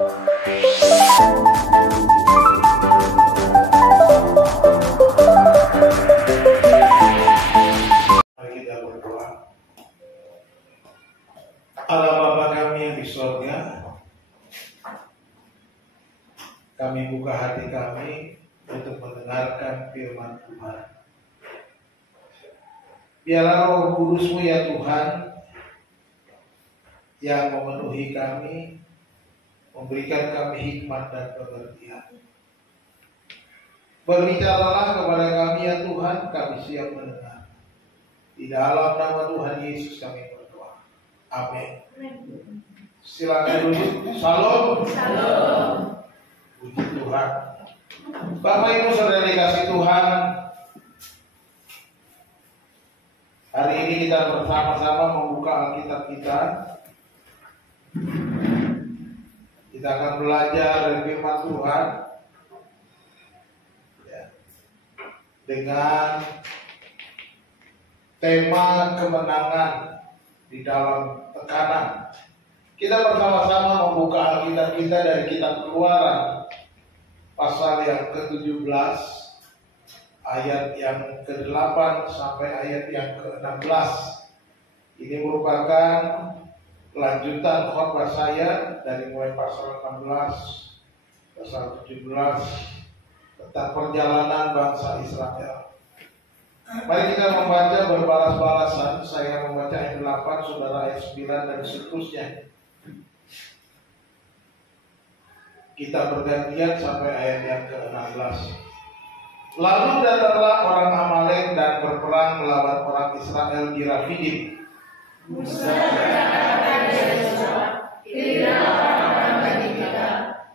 Mari kita berdoa. Allah Bapa kami yang di surga, kami buka hati kami untuk mendengarkan firman Tuhan. Biarlah Roh Kudus-Mu ya Tuhan yang memenuhi kami, memberikan kami hikmat dan pengertian. Berbicaralah kepada kami ya Tuhan, kami siap mendengar. Di dalam nama Tuhan Yesus kami berdoa. Amin. Silakan duduk. Salam. Salam. Puji Tuhan. Bapak Ibu Saudara dikasih Tuhan, hari ini kita bersama-sama membuka Alkitab kita. Kita akan belajar dari firman Tuhan ya, dengan tema kemenangan di dalam tekanan. Kita bersama-sama membuka Alkitab kita dari kitab Keluaran pasal yang ke-17 ayat yang ke-8 sampai ayat yang ke-16. Ini merupakan lanjutan khotbah saya dari mulai pasal 16 pasal 17 tentang perjalanan bangsa Israel. Mari kita membaca berbalas-balasan. Saya membaca ayat 8, saudara ayat 9 dan seterusnya. Kita bergantian sampai ayat yang ke-16. Lalu datanglah orang Amalek dan berperang melawan orang Israel di Rafidim. Musa berkata kepada Yosua, "Pilihlah orang-orang bagi kita,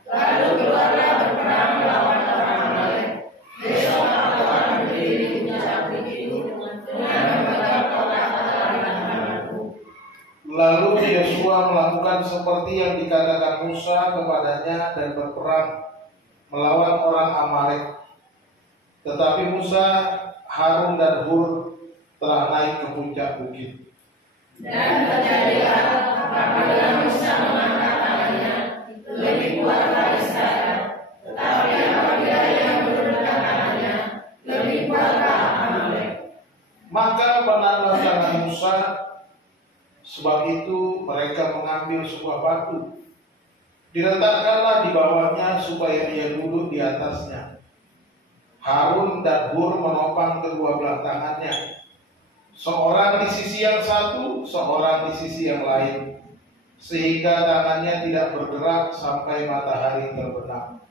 lalu keluarlah berperang melawan orang Amalek. Besok aku akan berdiri di puncak bukitku dengan memegang kotak Allah di tanganku." Lalu Yosua melakukan seperti yang dikatakan Musa kepadanya dan berperang melawan orang Amalek. Tetapi Musa, Harun dan Hur telah naik ke puncak bukit. Dan terjadilah apabila Musa mengangkat tangannya, lebih kuatlah Israel. Tetapi apabila ia menurunkan tangannya, lebih kuatlah Amalek. Maka benarlah tangan Musa, sebab itu mereka mengambil sebuah batu, diletakkanlah di bawahnya supaya ia duduk di atasnya. Harun dan Hur menopang kedua belah tangannya, seorang di sisi yang satu, seorang di sisi yang lain, sehingga tangannya tidak bergerak sampai matahari terbenam.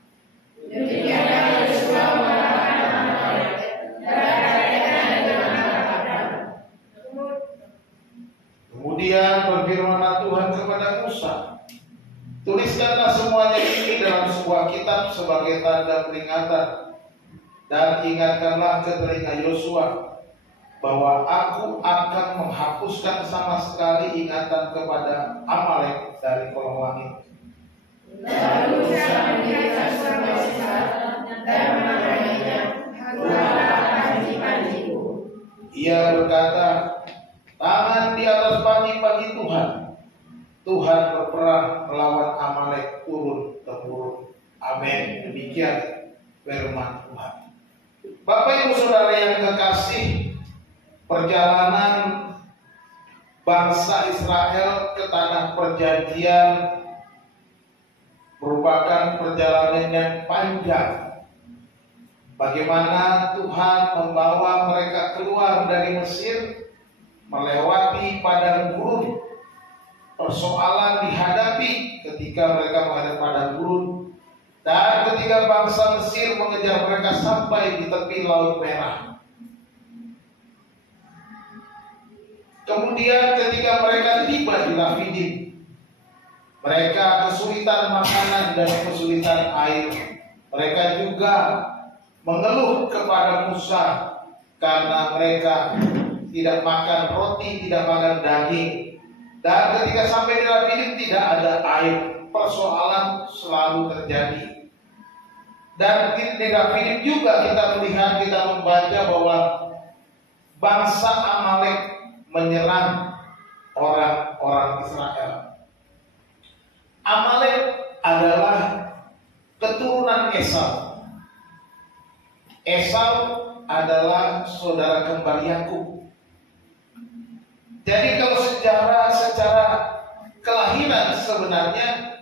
Demikianlah Yosua mengalahkan Amalek dan mereka dengan kata-kata. Kemudian berfirmanlah Tuhan kepada Musa, "Tuliskanlah semuanya ini dalam sebuah kitab sebagai tanda peringatan, dan ingatkanlah ke telinga Yosua bahwa aku akan menghapuskan sama sekali ingatan kepada Amalek dari kolong langit." Lalu Musa mendirikan sebuah sisal dan menamainya "Buatlah panji-panjiku." Ia berkata, "Tangan di atas panji bagi Tuhan. Tuhan berperang melawan Amalek turun-temurun." Amin. Demikian firman Tuhan. Bapak Ibu Saudara yang kekasih, perjalanan bangsa Israel ke tanah perjanjian merupakan perjalanan yang panjang. Bagaimana Tuhan membawa mereka keluar dari Mesir, melewati padang gurun. Persoalan dihadapi ketika mereka menghadapi padang gurun, dan ketika bangsa Mesir mengejar mereka sampai di tepi Laut Merah. Kemudian ketika mereka tiba di Rafidim, mereka kesulitan makanan dan kesulitan air. Mereka juga mengeluh kepada Musa karena mereka tidak makan roti, tidak makan daging. Dan ketika sampai di Rafidim tidak ada air. Persoalan selalu terjadi. Dan di Rafidim juga kita melihat, kita membaca bahwa bangsa Amalek menyerang orang-orang Israel. Amalek adalah adalah saudara kembar Yakub. Jadi kalau secara kelahiran sebenarnya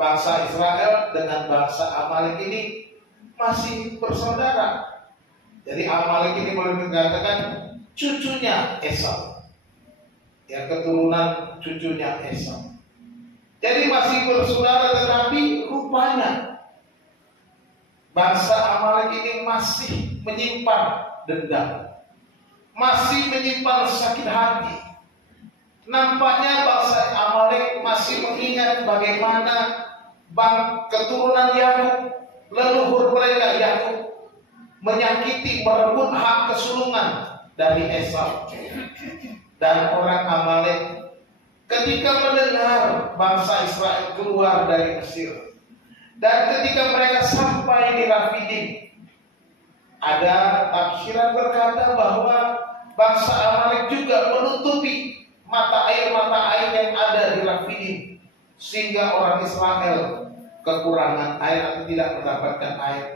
bangsa Israel dengan bangsa Amalek ini masih bersaudara. Jadi Amalek ini boleh dikatakan cucunya Esau, ya, keturunan cucunya Esau. Jadi masih bersaudara, tetapi rupanya bangsa Amalek ini masih menyimpan dendam, masih menyimpan sakit hati. Nampaknya bangsa Amalek masih mengingat bagaimana keturunan Yakub, leluhur mereka Yakub, menyakiti, merebut hak kesulungan dari Esau. Dan orang Amalek ketika mendengar bangsa Israel keluar dari Mesir, dan ketika mereka sampai di Rafidim, ada tafsiran berkata bahwa bangsa Amalek juga menutupi mata air yang ada di Rafidim, sehingga orang Israel kekurangan air atau tidak mendapatkan air.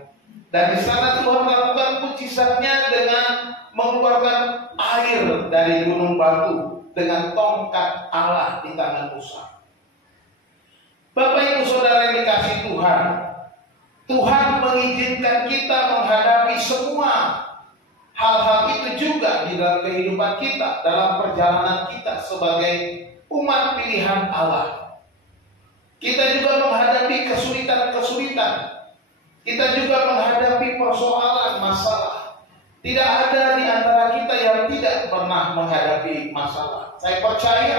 Dan di sana Tuhan melakukan mukjizatnya dengan mengeluarkan air dari gunung batu dengan tongkat Allah di tangan Musa. Bapak Ibu Saudara yang dikasihi Tuhan, Tuhan mengizinkan kita menghadapi semua hal-hal itu juga di dalam kehidupan kita, dalam perjalanan kita sebagai umat pilihan Allah. Kita juga menghadapi kesulitan-kesulitan. Kita juga menghadapi persoalan, masalah. Tidak ada di antara kita yang tidak pernah menghadapi masalah. Saya percaya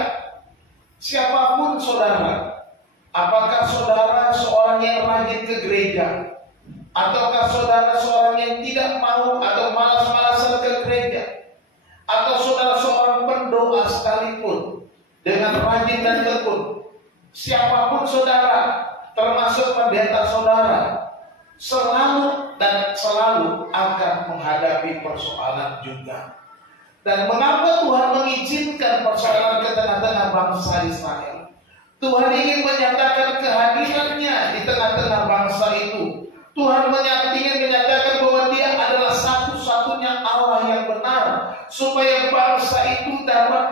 siapapun saudara, apakah saudara seorang yang rajin ke gereja, ataukah saudara seorang yang tidak mau atau malas-malasan ke gereja, atau saudara seorang pendoa sekalipun dengan rajin dan tekun, siapapun saudara, termasuk pendeta saudara, selalu akan menghadapi persoalan juga. Dan mengapa Tuhan mengizinkan persoalan ke tengah-tengah bangsa Israel? Tuhan ingin menyatakan kehadirannya di tengah-tengah bangsa itu. Tuhan ingin menyatakan bahwa Dia adalah satu-satunya Allah yang benar, supaya bangsa itu dapat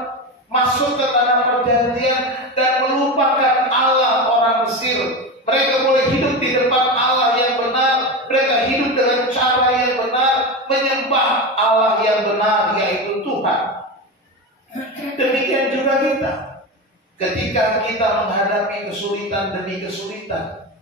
masuk ke tanah perjanjian dan melupakan Allah orang Mesir. Mereka boleh hidup di depan Allah yang benar. Mereka hidup dengan cara yang benar, menyembah Allah yang benar, yaitu Tuhan. Demikian juga kita. Ketika kita menghadapi kesulitan demi kesulitan,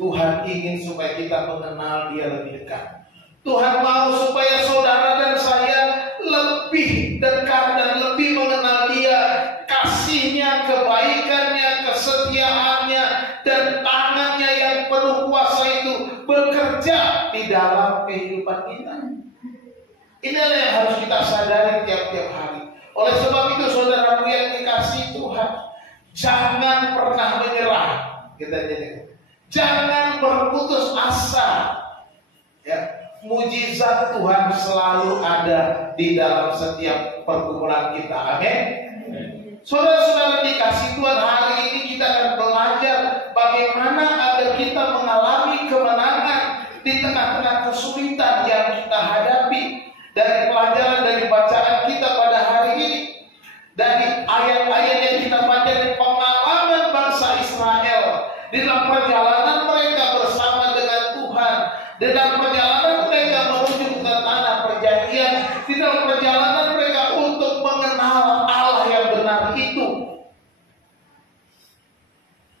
Tuhan ingin supaya kita mengenal Dia lebih dekat. Tuhan mau supaya saudara dan saya lebih dekat dan lebih mengenal Dia, kasih-Nya, kebaikannya, kesetiaannya, dan tangannya yang penuh kuasa itu bekerja di dalam kehidupan kita. Inilah yang harus kita sadari tiap-tiap hari. Oleh sebab itu saudaraku yang dikasihi Tuhan, jangan pernah menyerah. Jangan berputus asa. Ya, mujizat Tuhan selalu ada di dalam setiap pergumulan kita. Amin. Saudara-saudara dikasihi Tuhan, hari ini kita akan belajar bagaimana agar kita mengalami kemenangan di tengah-tengah kesulitan yang kita hadapi. Dari pelajaran dari bacaan kita pada hari ini, dari ayat-ayat yang kita baca dari pengalaman bangsa Israel di dalam perjalanan mereka bersama dengan Tuhan, di dalam perjalanan mereka menuju ke tanah perjanjian, di dalam perjalanan mereka untuk mengenal Allah yang benar itu.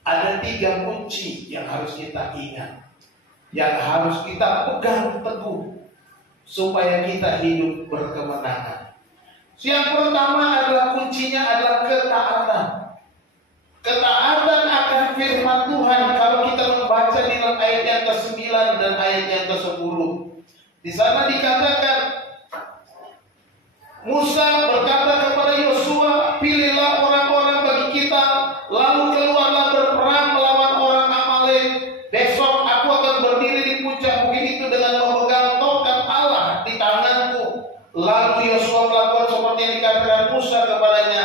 Ada 3 kunci yang harus kita ingat, yang harus kita pegang teguh supaya kita hidup berkemenangan. Yang pertama adalah kuncinya adalah ketaatan. Ketaatan akan firman Tuhan. Kalau kita membaca di dalam ayat yang ke-9 dan ayat yang ke-10, di sana dikatakan, Musa berkata kepada Yosua, pilihlah orang-orang bagi kita, lalu keluarlah berperang melawan orang Amalek. Besok aku akan berdiri di puncak bukit itu dengan memegang tongkat Allah di tanganku. Lalu Yosua melakukan seperti yang dikatakan Musa kepadanya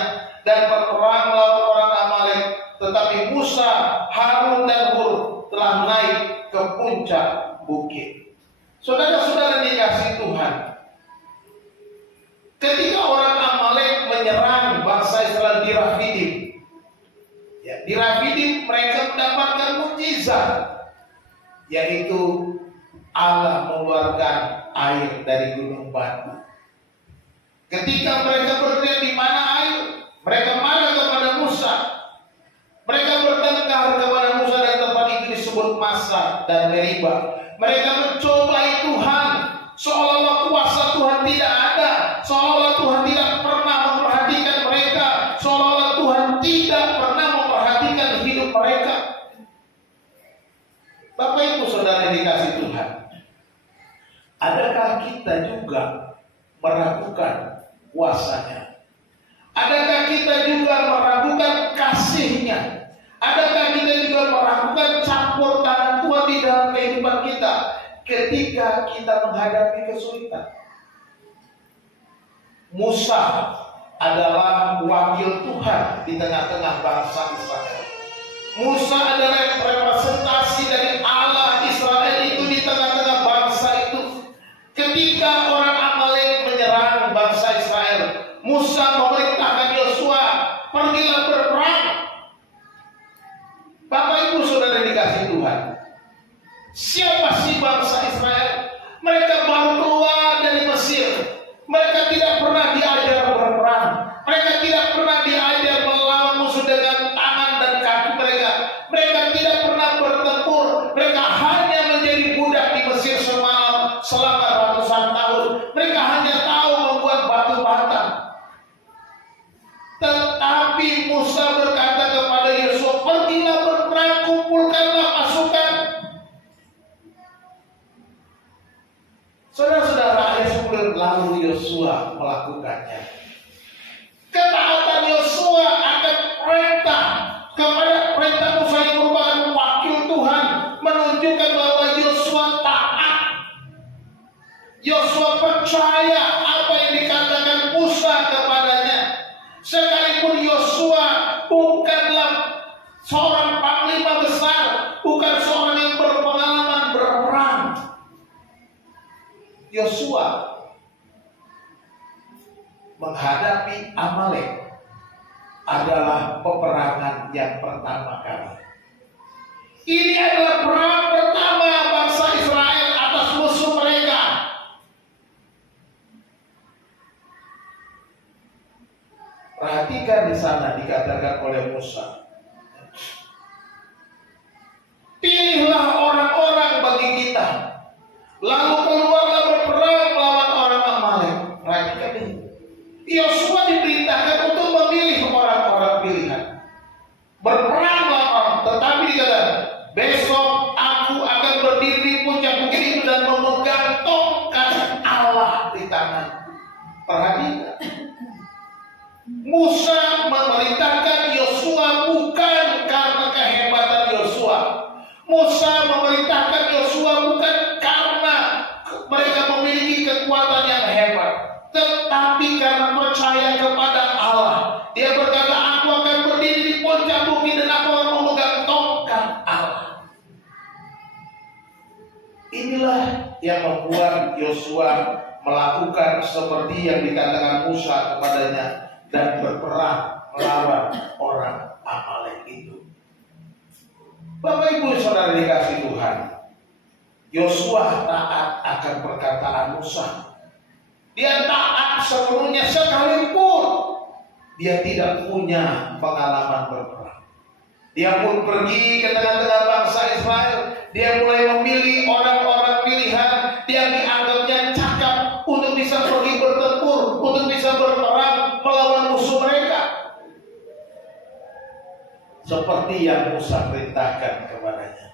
dan berperang melawan orang Amalek. Tetapi Musa, Harun dan Hur telah naik ke puncak bukit. Saudara-saudara dikasihi Tuhan, Filistin mereka mendapatkan mukjizat, yaitu Allah mengeluarkan air dari gunung batu. Ketika mereka berteriak, di mana air? Mereka marah kepada Musa. Mereka bertengkar kepada Musa dan tempat itu disebut Massa dan Meriba. Mereka mencobai Tuhan, seolah-olah kuasa Tuhan tidak ada, seolah-olah Tuhan tidak pernah memperhatikan mereka, seolah-olah Tuhan tidak pernah memperhatikan hidup mereka. Bapak Ibu Saudara dikasih Tuhan, adakah kita juga meragukan kuasanya? Adakah kita juga meragukan kasih-Nya? Adakah kita juga meragukan campur tangan Tuhan di dalam kehidupan kita ketika kita menghadapi kesulitan? Musa adalah wakil Tuhan di tengah-tengah bangsa Israel. Musa adalah representasi dari Allah Israel itu di tengah-tengah bangsa itu. Ketika orang Amalek menyerang bangsa Israel, Musa memerintahkan Yosua, pergilah berperang. Bapak Ibu Saudara dikasih Tuhan, siapa sih bangsa Israel? Mereka baru keluar dari Mesir. Mereka tidak pernah diajar berperang. Mereka tidak pernah diajar melawan musuh dengan tangan dan kaki mereka. Mereka tidak pernah bertempur. Mereka hanya menjadi budak di Mesir selama ratusan tahun. Mereka hanya tahu membuat batu bata. Tetapi Musa berkata kepada Yosua, pergilah berperang, kumpulkanlah pasukan. Saudara-saudara, ayat 10 lalu Yosua melakukannya. Ketaatan Yosua akan perintah kepada perintah Musa yang merupakan wakil Tuhan menunjukkan bahwa Yosua taat. Yosua percaya apa yang dikatakan Musa kepadanya. Sekalipun Yosua bukanlah seorang panglima besar, bukan seorang yang berpengalaman berperang, Yosua menghadapi Amalek adalah peperangan yang pertama kali. Ini adalah perang pertama bangsa Israel atas musuh mereka. Perhatikan di sana dikatakan oleh Musa, pilihlah orang-orang bagi kita, lalu keluarlah berperang melawan orang Amalek. Perhatikan ini, Yosua diperintahkan untuk memilih orang-orang pilihan, berperang melawan orang. Tetapi dikatakan, besok aku akan berdiri di puncak bukit itu dan memegang tongkat Allah di tangan. Perhatikan, Musa memerintahkan Yosua bukan karena kehebatan Yosua. Musa memerintahkan Yosua bukan karena mereka memiliki kekuatan yang hebat, tetapi karena percaya kepada Allah. Dia berkata, aku akan berdiri di puncak bukit dan aku akan memegang tongkat Allah. Inilah yang membuat Yosua melakukan seperti yang dikatakan Musa kepadanya dan berperang melawan orang Amalek itu. Bapak Ibu Saudara dikasih Tuhan, Yosua taat akan perkataan Musa. Dia taat sepenuhnya sekalipun dia tidak punya pengalaman berperang. Dia pun pergi ke tengah-tengah bangsa Israel. Dia mulai memilih orang-orang pilihan. Dia dianggapnya cakap untuk bisa pergi bertempur, untuk bisa berperang melawan musuh mereka. Seperti yang Musa perintahkan kepadanya.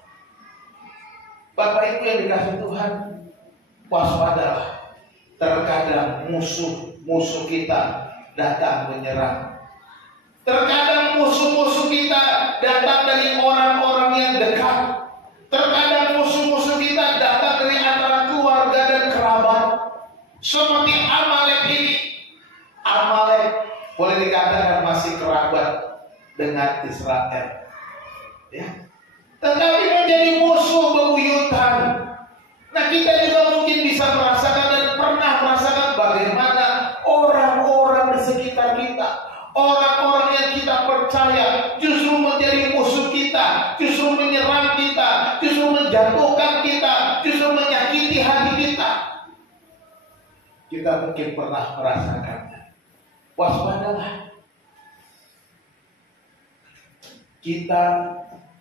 Bapak Ibu yang dikasih Tuhan, waspadalah. Terkadang musuh-musuh kita datang menyerang. Terkadang musuh-musuh kita datang dari orang-orang yang dekat. Terkadang musuh-musuh kita datang dari antara keluarga dan kerabat. Seperti Amalek ini. Amalek boleh dikatakan masih kerabat dengan Israel. Ya. Tetapi menjadi musuh bebuyutan. Nah, kita juga mungkin bisa merasakan dan pernah merasakan bagaimana orang-orang di sekitar kita, orang-orang yang kita percaya justru menjadi musuh kita. Kita mungkin pernah merasakannya. Waspadalah. Kita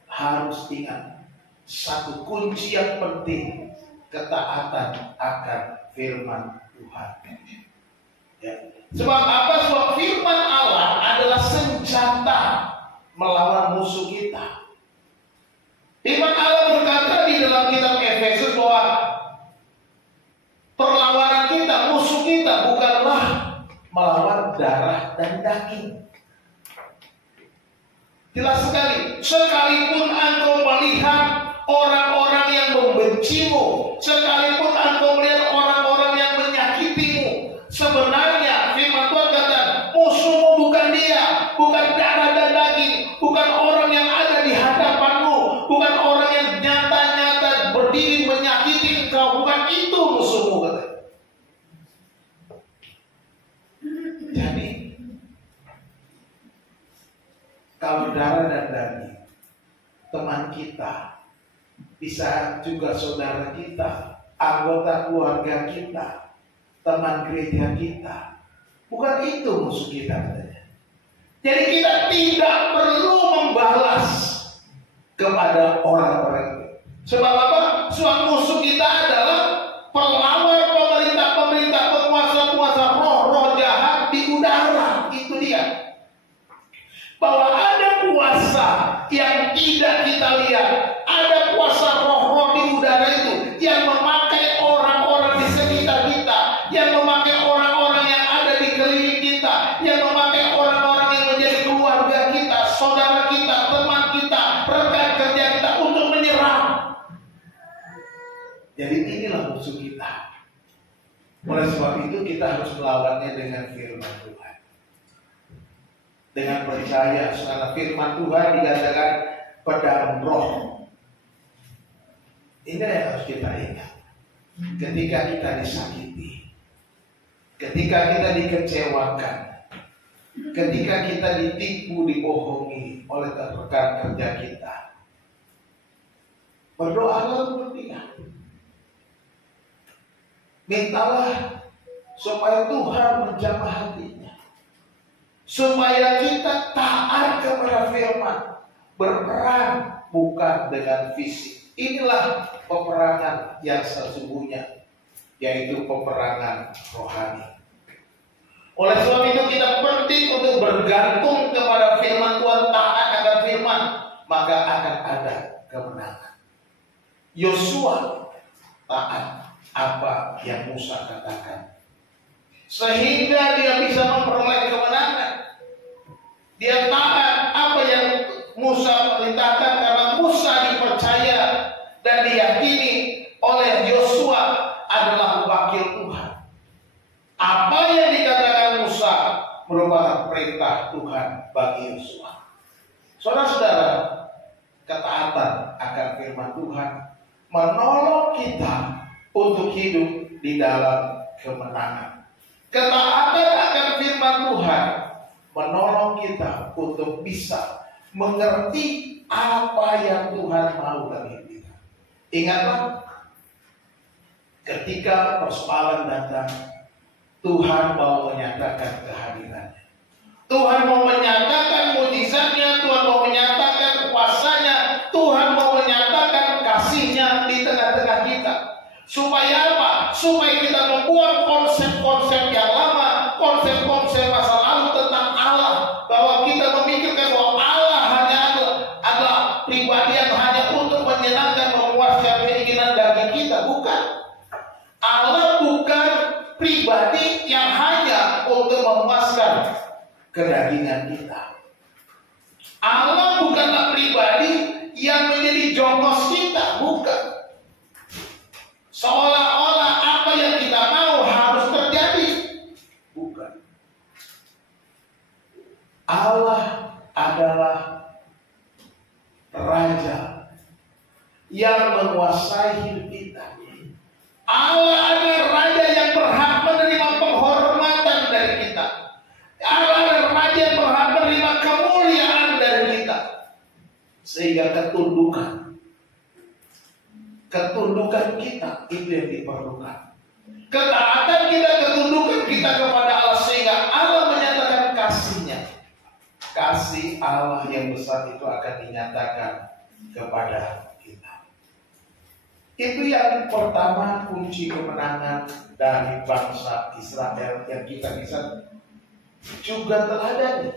harus ingat satu kunci yang penting, ketaatan akan firman Tuhan. Ya. Sebab apa? Sebab firman Allah adalah senjata melawan musuh kita. Firman Allah berkata di dalam kitab Efesus bahwa perlawanan kita, musuh kita bukanlah melawan darah dan daging. Jelas sekali. Sekalipun engkau melihat orang-orang yang membencimu, sekalipun engkau melihat orang-orang yang menyakitimu, sebenarnya firman Tuhan kata, musuhmu bukan dia, bukan darah dan daging, bukan orang yang ada di hadapanmu, bukan orang yang nyata-nyata berdiri menyakiti engkau, bukan itu musuhmu, kata. Jadi kalau darah dan daging, teman kita, bisa juga saudara kita, anggota keluarga kita, teman gereja kita, bukan itu musuh kita, katanya. Jadi kita tidak perlu membalas kepada orang-orang itu. Sebab apa? Sebab musuh kita adalah pelawar pemerintah-pemerintah, penguasa-penguasa, roh-roh jahat di udara. Itu dia. Bahwa ada kuasa yang tidak kita lihat, ada kuasa roh-roh di udara itu yang memakai orang-orang di sekitar kita, yang memakai orang-orang yang ada di keliling kita, yang memakai orang-orang yang menjadi keluarga kita, saudara kita, teman kita, rekan kerja kita untuk menyerang. Jadi inilah musuh kita. Oleh sebab itu kita harus melawannya dengan firman Tuhan. Dengan percaya, karena firman Tuhan dikatakan pedang roh. Ini yang harus kita ingat. Ketika kita disakiti, ketika kita dikecewakan, ketika kita ditipu, dibohongi oleh rekan kerja kita, berdoalah untuk dia. Mintalah supaya Tuhan menjamah hatinya, supaya kita taat kepada firman, berperang bukan dengan fisik. Inilah peperangan yang sesungguhnya, yaitu peperangan rohani. Oleh sebab itu kita penting untuk bergantung kepada firman Tuhan, taat akan firman, maka akan ada kemenangan. Yosua taat apa yang Musa katakan, sehingga dia bisa memperoleh kemenangan. Dia taat apa yang Musa perintahkan karena Musa dipercaya dan diyakini oleh Yosua adalah wakil Tuhan. Apa yang dikatakan Musa merupakan perintah Tuhan bagi Yosua. Saudara-saudara, ketaatan akan firman Tuhan menolong kita untuk hidup di dalam kemenangan. Ketaatan akan firman Tuhan menolong kita untuk bisa mengerti apa yang Tuhan mau dari kita. Ingatlah, ketika persoalan datang, Tuhan mau menyatakan kehadirannya. Tuhan mau menyatakan mujizatnya, Tuhan mau menyatakan kuasanya, Tuhan mau menyatakan kasihnya di tengah-tengah kita. Supaya apa? Supaya kita membuat konsep-konsep yang lama, konsep-konsep masa lalu tentang Allah, bahwa kita memikirkan bahwa Allah hanya adalah pribadi yang hanya untuk menyenangkan, memuaskan keinginan daging kita. Bukan. Allah bukan pribadi yang hanya untuk memuaskan kedagingan kita. Allah bukanlah pribadi yang menjadi jongkos kita. Bukan. Seolah-olah apa yang kita mau harus terjadi. Bukan. Allah adalah Raja yang menguasai hidup kita. Allah adalah Raja yang berhak menerima penghormatan dari kita. Allah adalah Raja yang berhak menerima kemuliaan dari kita. Sehingga ketundukan kita itu yang diperlukan. ketaatan kita, ketundukan kita kepada Allah, sehingga Allah menyatakan kasih-Nya. Kasih Allah yang besar itu akan dinyatakan kepada kita. Itu yang pertama, kunci kemenangan dari bangsa Israel yang kita bisa juga teladani.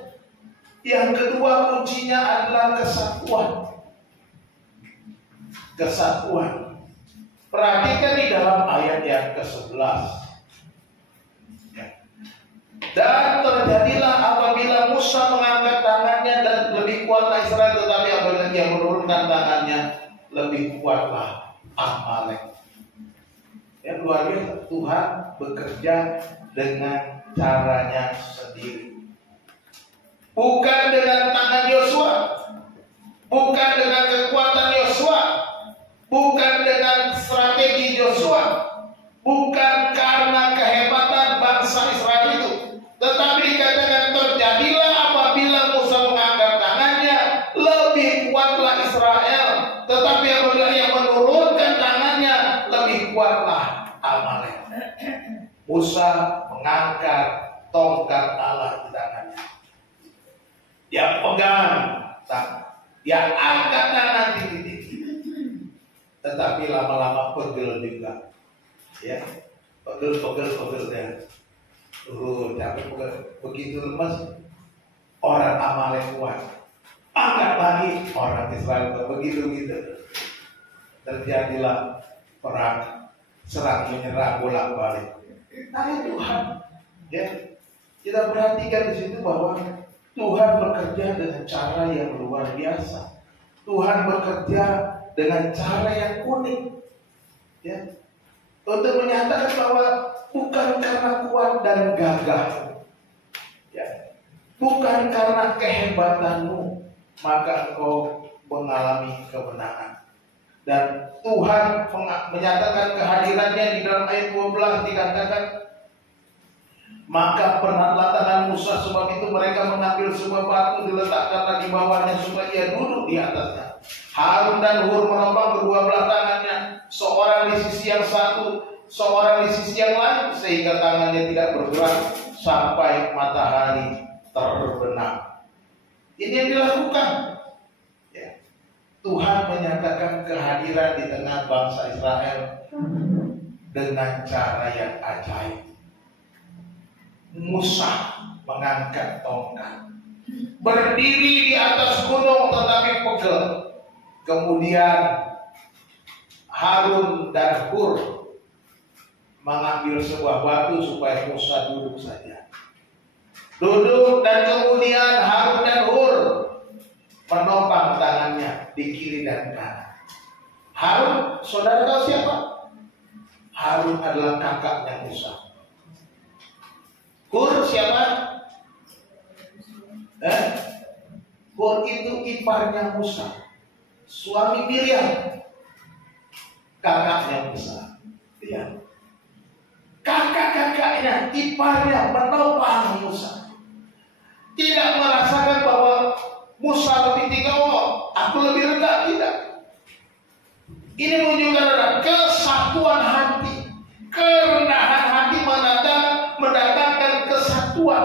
Yang kedua, kuncinya adalah kesatuan. Kesatuan. Perhatikan di dalam ayat yang ke-11. Dan terjadilah apabila Musa mengangkat tangannya dan lebih kuatlah Israel, tetapi apabila dia menurunkan tangannya lebih kuatlah Amalek. Yang luar biasa, Tuhan bekerja dengan caranya sendiri. Bukan dengan tangan Yosua, bukan dengan kekuatan Yosua, bukan dengan strategi Yosua, bukan karena kehebatan bangsa Israel itu, tetapi dikatakan terjadilah apabila Musa mengangkat tangannya lebih kuatlah Israel, tetapi apabila ia menurunkan tangannya lebih kuatlah Amalek. Musa mengangkat tongkat Allah di tangannya. Dia pegang tangan, dia angkat tangan tinggi-tinggi. Tetapi lama-lama pegel juga, ya, pegel ya. Tapi begitu lemas, orang Amalek kuat, angkat lagi, orang Israel begitu. Terjadilah perang, serang menyerang bolak-balik. Nah Tuhan, ya, kita perhatikan di situ bahwa Tuhan bekerja dengan cara yang luar biasa. Tuhan bekerja dengan cara yang unik, ya, untuk menyatakan bahwa bukan karena kuat dan gagah, ya, bukan karena kehebatanmu maka engkau mengalami kemenangan. Dan Tuhan menyatakan kehadirannya di dalam ayat 12, dikatakan maka pernahlah tangan Musa, sebab itu mereka mengambil sebuah batu diletakkanlah di bawahnya supaya ia duduk di atasnya. Harun dan Hur menopang kedua belah tangannya, seorang di sisi yang satu, seorang di sisi yang lain, sehingga tangannya tidak bergerak sampai matahari terbenam. Ini yang dilakukan, ya. Tuhan menyatakan kehadiran di tengah bangsa Israel dengan cara yang ajaib. Musa mengangkat tongkat, berdiri di atas gunung tetapi pegel. Kemudian Harun dan Hur mengambil sebuah batu supaya Musa duduk saja. Duduk, dan kemudian Harun dan Hur menopang tangannya di kiri dan kanan. Harun, saudara tahu siapa? Harun adalah kakaknya Musa. Hur siapa? Hur itu iparnya Musa, suami Miriam, kakaknya Musa. Ya. Kakak-kakaknya, iparnya menopang Musa. Tidak merasakan bahwa Musa lebih tinggi, aku lebih rendah, tidak. Ini menunjukkan ada kesatuan hati, kerendahan hati mendatangkan kesatuan.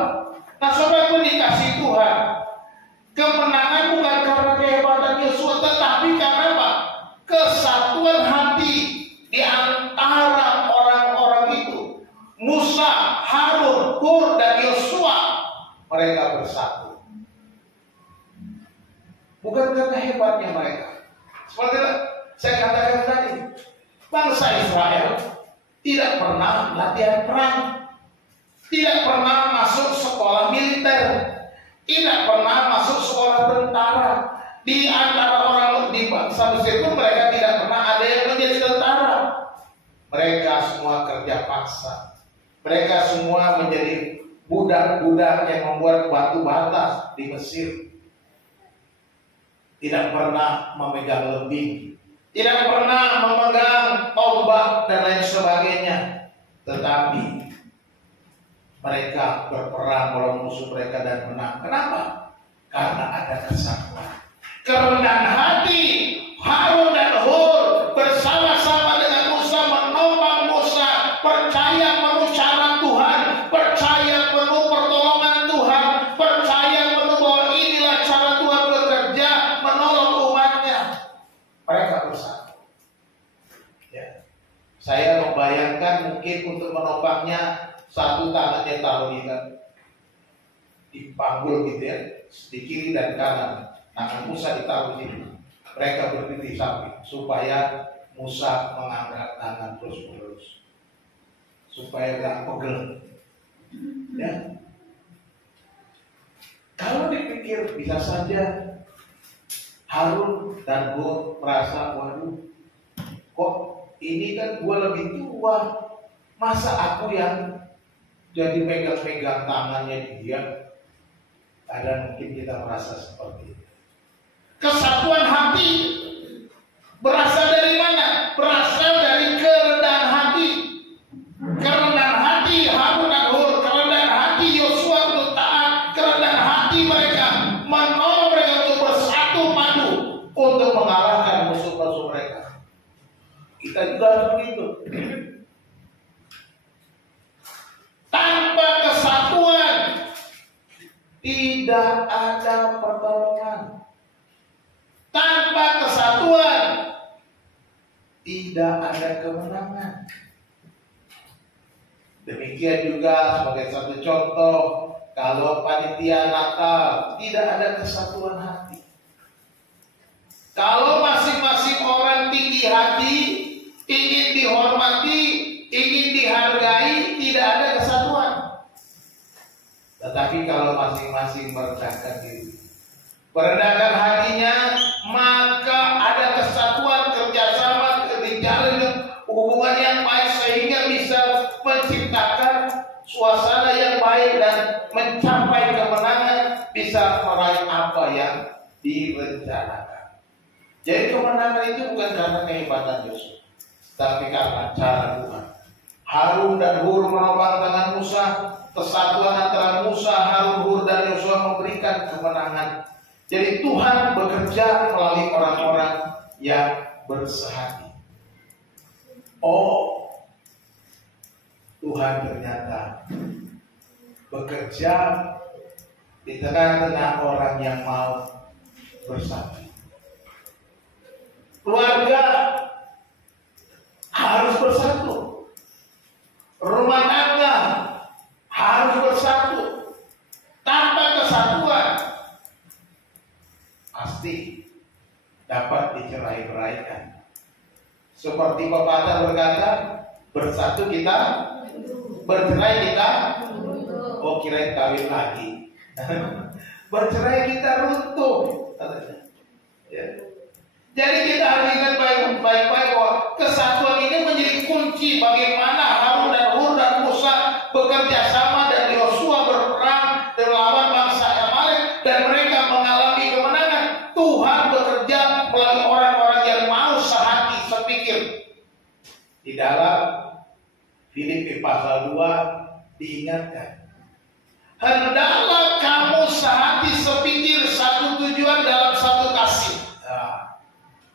Nah, saudara, dikasih Tuhan, kemenangan bukan karena kehebatan Yosua, tetapi karena apa? Kesatuan hati di antara orang-orang itu. Musa, Harun, Hur, dan Yosua, mereka bersatu. Bukan karena hebatnya mereka. Seperti saya katakan tadi, bangsa Israel tidak pernah latihan perang, tidak pernah masuk sekolah militer, tidak pernah masuk sekolah tentara. Di antara orang di bangsa Mesir pun mereka tidak pernah ada yang menjadi tentara. Mereka semua kerja paksa. Mereka semua menjadi budak-budak yang membuat batu bata di Mesir. Tidak pernah memegang lembing, tidak pernah memegang tombak dan lain sebagainya. Tetapi mereka berperang melawan musuh mereka dan menang. Kenapa? Karena ada kesatuan, kerendahan hati. Harun dan Hur bersama-sama dengan Musa menopang Musa, percaya Saya membayangkan mungkin untuk menopangnya satu tangannya taruh di panggul gitu ya, di kiri dan kanan. Tangan Musa ditaruh di sini. Mereka berdiri di samping supaya Musa mengangkat tangan terus-menerus, supaya gak pegel. Ya. Kalau dipikir bisa saja Harun dan Hur merasa, waduh, kok ini kan gua lebih tua, masa aku yang jadi pegang-pegang tangannya dia? Ada mungkin kita merasa seperti itu. Kesatuan hati berasal dari mana? Berasal dari kerendahan hati. Kerendahan hati Harun dan Hur, kerendahan hati Yosua untuk taat, kerendahan hati mereka menolong mereka untuk bersatu padu untuk mengalahkan musuh-musuh mereka. Kita juga harus begitu. Tanpa kesatuan tidak ada pertolongan. Tanpa kesatuan tidak ada kemenangan. Demikian juga sebagai satu contoh, kalau panitia Natal tidak ada kesatuan hati. Kalau masing-masing orang tinggi hati, ingin dihormati, ingin dihargai, tidak ada kesatuan. Tetapi kalau masing-masing merendahkan diri, merendahkan hatinya, maka ada kesatuan, kerjasama, dijalin hubungan yang baik sehingga bisa menciptakan suasana yang baik dan mencapai kemenangan, bisa meraih apa yang direncanakan. Jadi kemenangan itu bukan karena kehebatan Yosua, tapi karena cara Tuhan. Harun dan Hur menopang tangan Musa, kesatuan antara Musa, Harun, Hur dan Yosua memberikan kemenangan. Jadi Tuhan bekerja melalui orang-orang yang bersehati. Oh, Tuhan ternyata bekerja di tengah-tengah orang yang mau bersatu. Keluarga harus bersatu. Rumah tangga harus bersatu. Tanpa kesatuan pasti dapat dicerai-beraikan. Seperti pepatah berkata, bersatu kita, bercerai kita, oh kirain kawin lagi. Bercerai kita runtuh. Ya. Jadi kita harus ingat baik-baik bahwa kesatuan ini menjadi kunci bagaimana Harun dan Hur dan Musa bekerja sama dan Yosua berperang dan melawan bangsa Amalek dan mereka mengalami kemenangan. Tuhan bekerja melalui orang-orang yang mau sehati sepikir. Di dalam Filipi pasal 2 diingatkan, hendaklah kamu sehati sepikir, satu tujuan dalam satu kasih.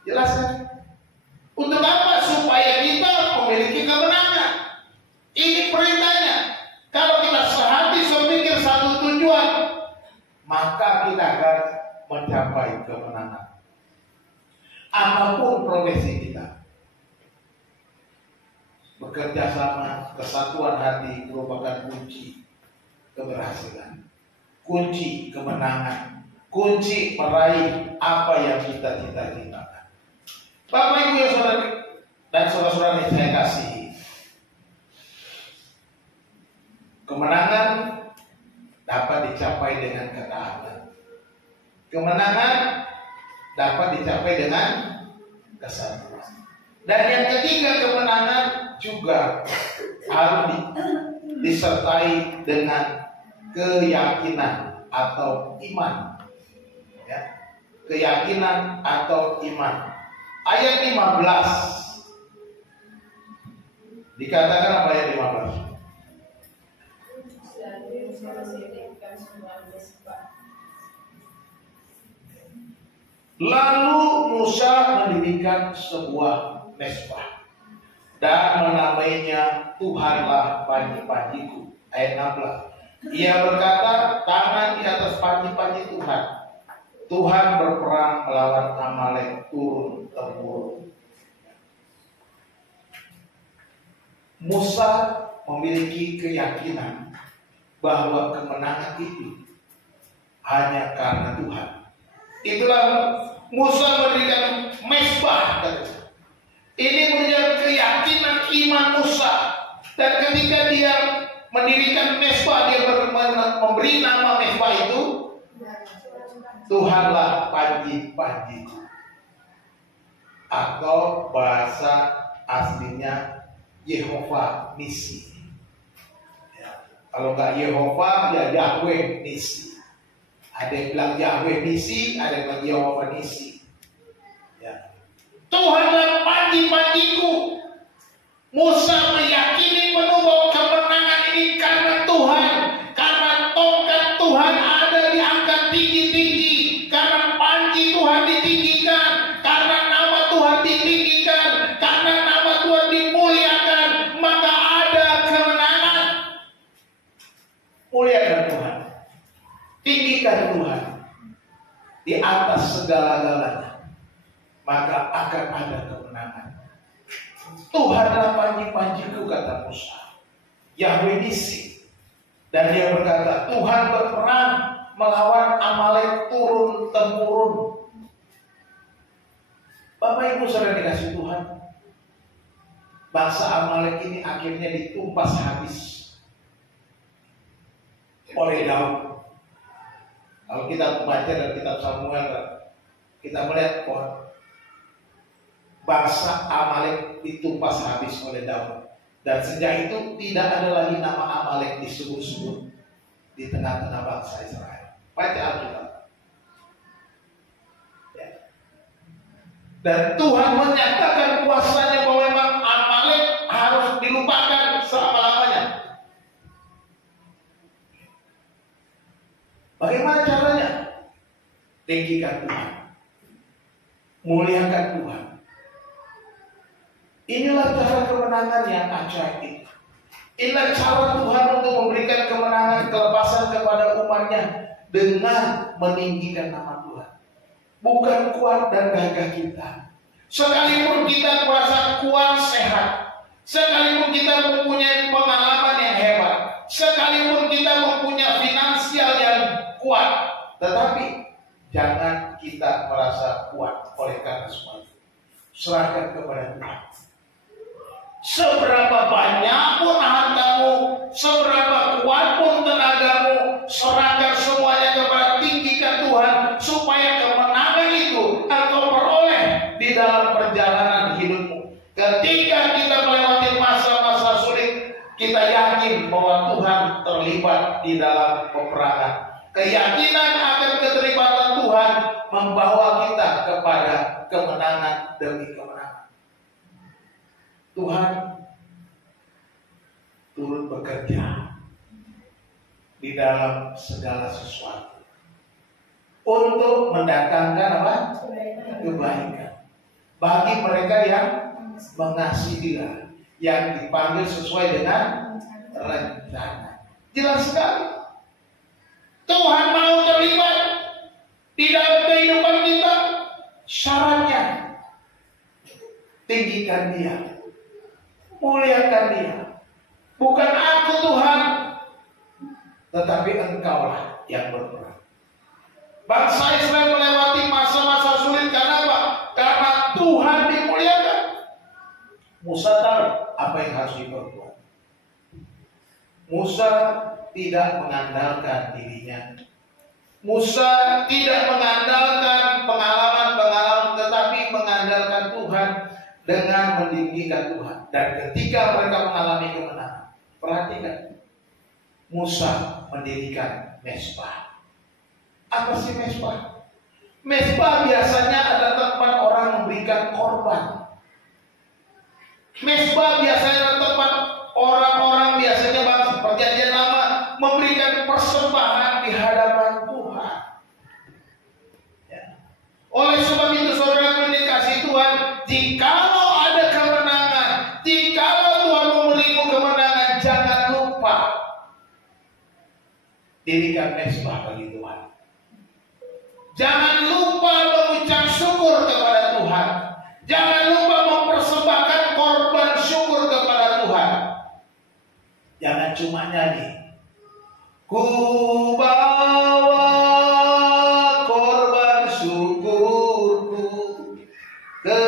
Jelas kan? Untuk apa? Supaya kita memiliki kemenangan. Ini perintahnya. Kalau kita sehati sepikir satu tujuan, maka kita akan mencapai kemenangan. Apapun profesi kita, bekerja sama, kesatuan hati merupakan kunci keberhasilan, kunci kemenangan, kunci meraih apa yang kita cita-citakan. Bapak Ibu yang saudara dan saudara-saudara yang saya kasihi, kemenangan dapat dicapai dengan ketaatan. Kemenangan dapat dicapai dengan kesatuan. Dan yang ketiga, kemenangan juga harus disertai dengan keyakinan atau iman. Ya. Keyakinan atau iman. Ayat 15 dikatakan apa ayat 15? Lalu Musa mendirikan sebuah mesbah dan menamainya Tuhanlah panji-panjiku. Ayat 16. Ia berkata, tangan di atas panji-panji Tuhan. Tuhan berperang melawan Amalek turun temurun. Musa memiliki keyakinan bahwa kemenangan itu hanya karena Tuhan. Itulah Musa mendirikan mezbah. Ini menjadi keyakinan iman Musa. Dan ketika dia mendirikan mezbah, dia memberi nama mezbah itu Tuhanlah panji-panjiku, atau bahasa aslinya Yehova Nisi. Ya. Kalau nggak Yehova ya Yahweh Nisi. Ada yang bilang Yahweh Nisi, ada yang bilang Yehova Nisi. Ya. Tuhanlah panji-panjiku. Musa meyakini penuh bahwa kemenangan ini karena Tuhan, karena tongkat Tuhan ada diangkat tinggi-tinggi, karena panji Tuhan ditinggikan, karena nama Tuhan ditinggikan, karena nama Tuhan dimuliakan, maka ada kemenangan. Muliakan Tuhan, tinggikan Tuhan di atas segala-galanya, maka akan ada kemenangan. Tuhanlah panji-panjiku, kata Musa, Yahweh Nisi. Dan dia berkata, Tuhan berperang melawan Amalek turun-temurun. Bapak Ibu saudara dikasih Tuhan, bangsa Amalek ini akhirnya ditumpas habis oleh Daud. Kalau kita membaca dalam kitab Samuel, kita melihat bahwa bangsa Amalek ditumpas habis oleh Daud. Dan sejak itu tidak ada lagi nama Amalek disebut-sebut di tengah-tengah bangsa Israel. Baca Alkitab. Ya. Dan Tuhan menyatakan kuasanya bahwa memang Amalek harus dilupakan selama-lamanya. Bagaimana caranya? Tinggikan Tuhan, muliakan Tuhan. Inilah cara kemenangan yang ajaib. Inilah cara Tuhan untuk memberikan kemenangan, kelepasan kepada umatnya dengan meninggikan nama Tuhan. Bukan kuat dan gagah kita. Sekalipun kita merasa kuat, sehat, sekalipun kita mempunyai pengalaman yang hebat, sekalipun kita mempunyai finansial yang kuat, tetapi jangan kita merasa kuat oleh karena semua itu. Serahkan kepada Tuhan. Seberapa banyak pun hartamu, seberapa kuat pun tenagamu, serahkan semuanya kepada tinggikan Tuhan, supaya kemenangan itu engkau peroleh di dalam perjalanan hidupmu. Ketika kita melewati masa-masa sulit, kita yakin bahwa Tuhan terlibat di dalam peperangan. Keyakinan akan keterlibatan Tuhan membawa kita kepada kemenangan demi kemenangan. Tuhan turut bekerja di dalam segala sesuatu untuk mendatangkan apa? Kebaikan bagi mereka yang mengasihi Dia, yang dipanggil sesuai dengan rencana. Jelas sekali Tuhan mau terlibat di dalam kehidupan kita. Syaratnya tinggikan Dia, muliakan Dia. Bukan aku Tuhan, tetapi Engkaulah yang berperang. Bangsa Israel melewati masa-masa sulit karena apa? Karena Tuhan dimuliakan. Musa tahu apa yang harus diperbuat. Musa tidak mengandalkan dirinya. Musa tidak mengandalkan pengalaman-pengalaman, tetapi mengandalkan Tuhan dengan meninggikan Tuhan. Dan ketika mereka mengalami kemenangan, perhatikan, Musa mendirikan mezbah. Apa sih mezbah? Mezbah biasanya ada tempat orang memberikan korban. Mezbah biasanya ada tempat orang-orang, biasanya bangsa perjanjian lama, memberikan persembahan di hadapan Tuhan. Ya. Oleh sebab itu saudara dikasih Tuhan, jikalau ada kemenangan, jikalau Tuhan memberimu kemenangan, jangan lupa dirikan mezbah bagi Tuhan. Jangan lupa mengucap syukur kepada Tuhan. Jangan lupa mempersembahkan korban syukur kepada Tuhan. cuma nyanyi. Ku bawa korban syukurku ke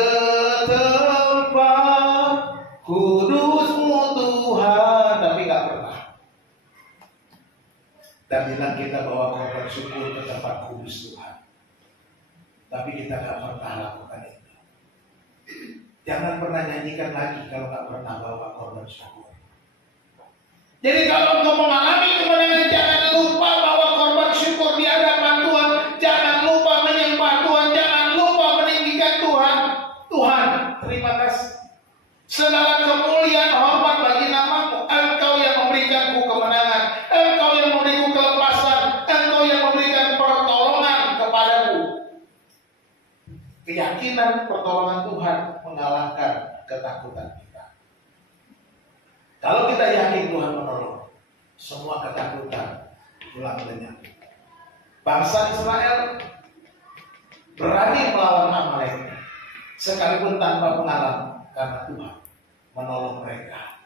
tempat kudus-Mu Tuhan, tapi gak pernah. Dan bilang kita bawa korban syukur ke tempat kudus Tuhan, tapi kita gak pernah lakukan itu. Jangan pernah nyanyikan lagi kalau gak pernah bawa korban syukur. Jadi kalau engkau mengalami kemenangan, jangan lupa bawa korban syukur di hadapan Tuhan. Jangan lupa menyembah Tuhan. Jangan lupa meninggikan Tuhan. Tuhan, terima kasih. Segala kemuliaan hormat bagi nama-Mu. Engkau yang memberikanku kemenangan. Engkau yang memberiku kelepasan. Engkau yang memberikan pertolongan kepadaku. Keyakinan pertolongan Tuhan mengalahkan ketakutan kita. Kalau kita yakin Tuhan menolong, semua ketakutan hilang lenyap. Bangsa Israel berani melawan Amalek sekalipun tanpa pengalaman, karena Tuhan menolong mereka.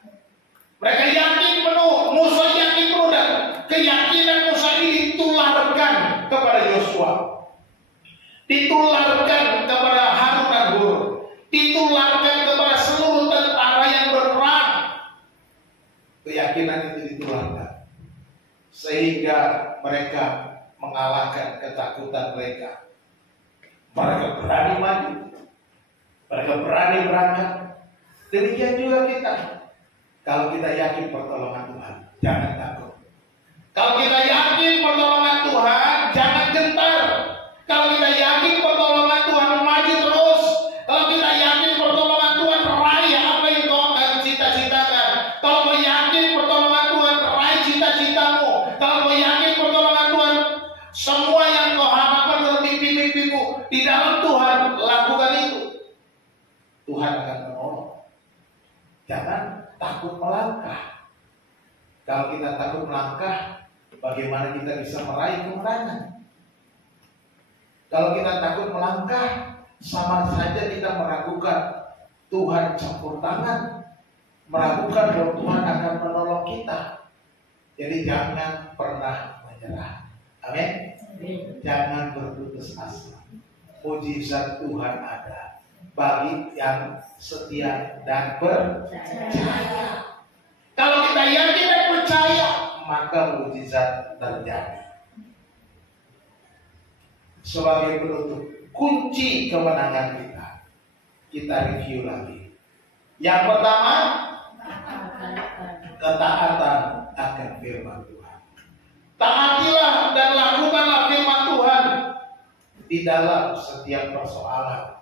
Mereka yakin penuh, Musa yakin penuh, dan keyakinan Musa ini ditularkan kepada Yosua, ditularkan kepada Harun dan Hur, ditularkan kepada seluruh tentara yang berperang. Keyakinan itu ditularkan sehingga mereka mengalahkan ketakutan mereka. Mereka berani maju, mereka berani berangkat. Demikian juga kita. Kalau kita yakin pertolongan Tuhan, jangan takut. Kalau kita yakin pertolongan Tuhan, jangan gentar. Kalau kita yakin pertolongan Tuhan, maju terus. Kalau kita yakin pertolongan Tuhan, raih apa yang kau akan cita-citakan. Kalau kau yakin pertolongan Tuhan, raih cita-citamu. Kalau kau yakin pertolongan Tuhan, semua yang kau harapkan dalam mimpi-mimpimu di dalam Tuhan, lakukan itu. Tuhan akan menolong. Jangan takut melangkah. Kalau kita takut melangkah, bagaimana kita bisa meraih kemenangan? Kalau kita takut melangkah, sama saja kita meragukan Tuhan campur tangan, meragukan bahwa Tuhan akan menolong kita. Jadi jangan pernah menyerah. Amin. Jangan berputus asa. Mujizat Tuhan ada bagi yang setia dan percaya. Kalau kita yakin dan percaya, maka mujizat terjadi. Sebagai penutup, kunci kemenangan kita review lagi. Yang pertama, ketaatan akan firman Tuhan. Taatilah dan lakukanlah firman Tuhan di dalam setiap persoalan.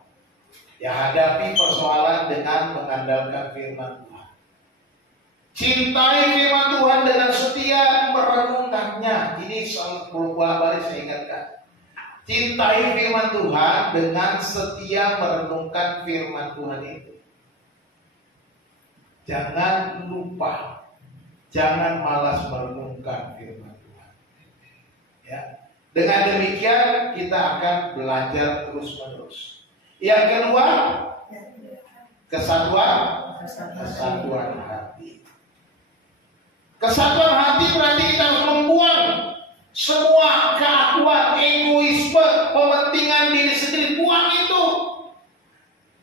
Ya, hadapi persoalan dengan mengandalkan firman Tuhan. Cintai firman Tuhan dengan setia merenungkannya. Ini soal bolak-balik saya ingatkan. Cintai firman Tuhan dengan setia merenungkan firman Tuhan itu. Jangan lupa, jangan malas merenungkan firman Tuhan. Ya. Dengan demikian kita akan belajar terus-menerus. Yang kedua, kesatuan hati. Kesatuan hati berarti kita harus membuang semua keakuan, egoisme, kepentingan diri sendiri. Buang itu.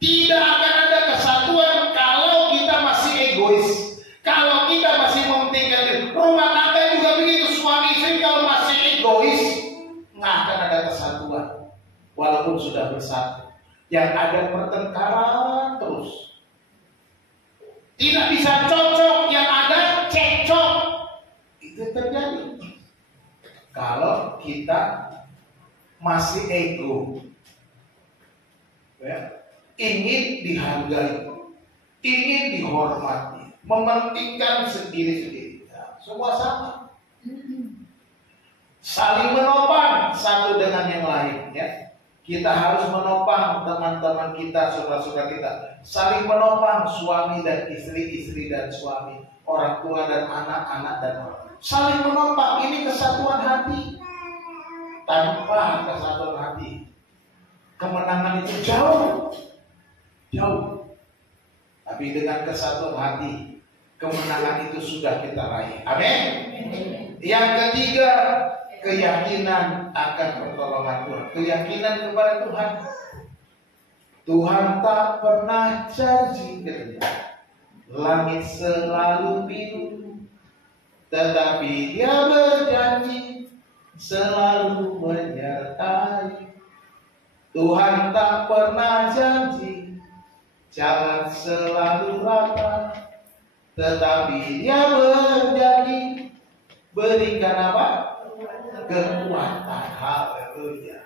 Tidak akan ada kesatuan kalau kita masih egois. Kalau kita masih mementingkan diri. Rumah tangga juga begitu. Suami istri kalau masih egois, nggak akan ada kesatuan. Walaupun sudah bersatu, yang ada pertengkaran terus. Tidak bisa cocok, yang ada cekcok. Itu terjadi kalau kita masih ego, ya, ingin dihargai, ingin dihormati, mementingkan sendiri-sendiri. Ya, semua sama. Saling menopang satu dengan yang lain. Ya. Kita harus menopang teman-teman kita, saudara-saudara kita. Saling menopang suami dan istri, istri dan suami, orang tua dan anak, anak dan orang. Saling menopang, ini kesatuan hati. Tanpa kesatuan hati, kemenangan itu jauh. Tapi dengan kesatuan hati, kemenangan itu sudah kita raih. Amin. Yang ketiga, keyakinan akan pertolongan Tuhan. Keyakinan kepada Tuhan. Tuhan tak pernah janji langit selalu biru, tetapi Dia berjanji selalu menyertai. Tuhan tak pernah janji jalan selalu rata, tetapi Dia berjanji berikan apa? Kekuatan. Haleluya.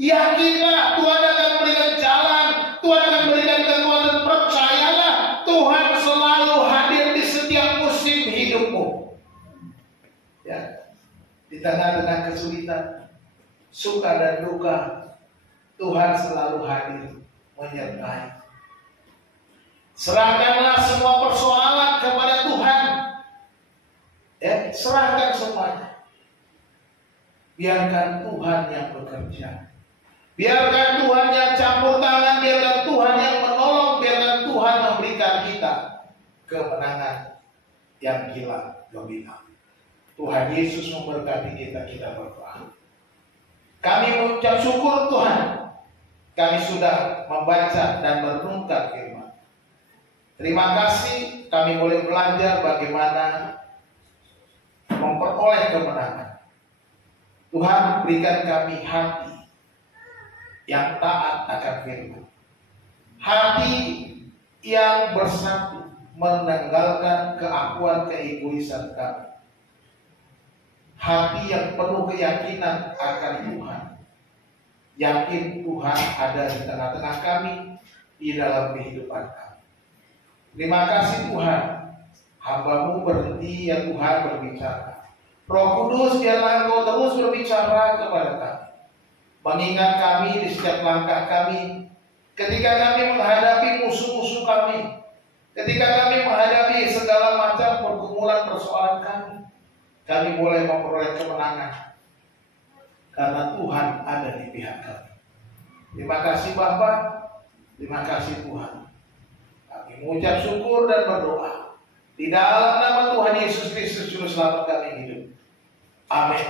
Yakinlah Tuhan akan berikan jalan, Tuhan akan berikan kekuatan. Percayalah, Tuhan selalu hadir di setiap musim hidupmu. Ya, di tengah-tengah kesulitan, suka dan duka, Tuhan selalu hadir menyertai. Serahkanlah semua persoalan kepada Tuhan. Ya, serahkan semuanya. Biarkan Tuhan yang bekerja. Biarkan Tuhan yang campur tangan. Biarkan Tuhan yang menolong. Biarkan Tuhan memberikan kita kemenangan yang gila gemilang. Tuhan Yesus memberkati kita. Kita berdoa. Kami mengucap syukur Tuhan. Kami sudah membaca dan merenungkan firman. Terima kasih kami boleh belajar bagaimana memperoleh kemenangan. Tuhan berikan kami hati yang taat akan firman. Hati yang bersatu menanggalkan keakuan keegoisan kami. Hati yang penuh keyakinan akan Tuhan. Yakin Tuhan ada di tengah-tengah kami, di dalam kehidupan kami. Terima kasih Tuhan. Hamba-Mu berhenti ya Tuhan berbicara. Roh Kudus biarlah Engkau terus berbicara kepada kami. Mengingat kami di setiap langkah kami. Ketika kami menghadapi musuh-musuh kami. Ketika kami menghadapi segala macam pergumulan persoalan kami. Kami boleh memperoleh kemenangan. Karena Tuhan ada di pihak kami. Terima kasih Bapa. Terima kasih Tuhan. Kami mengucap syukur dan berdoa. Di dalam nama Tuhan Yesus Kristus Juru Selamat kami hidup. Amin.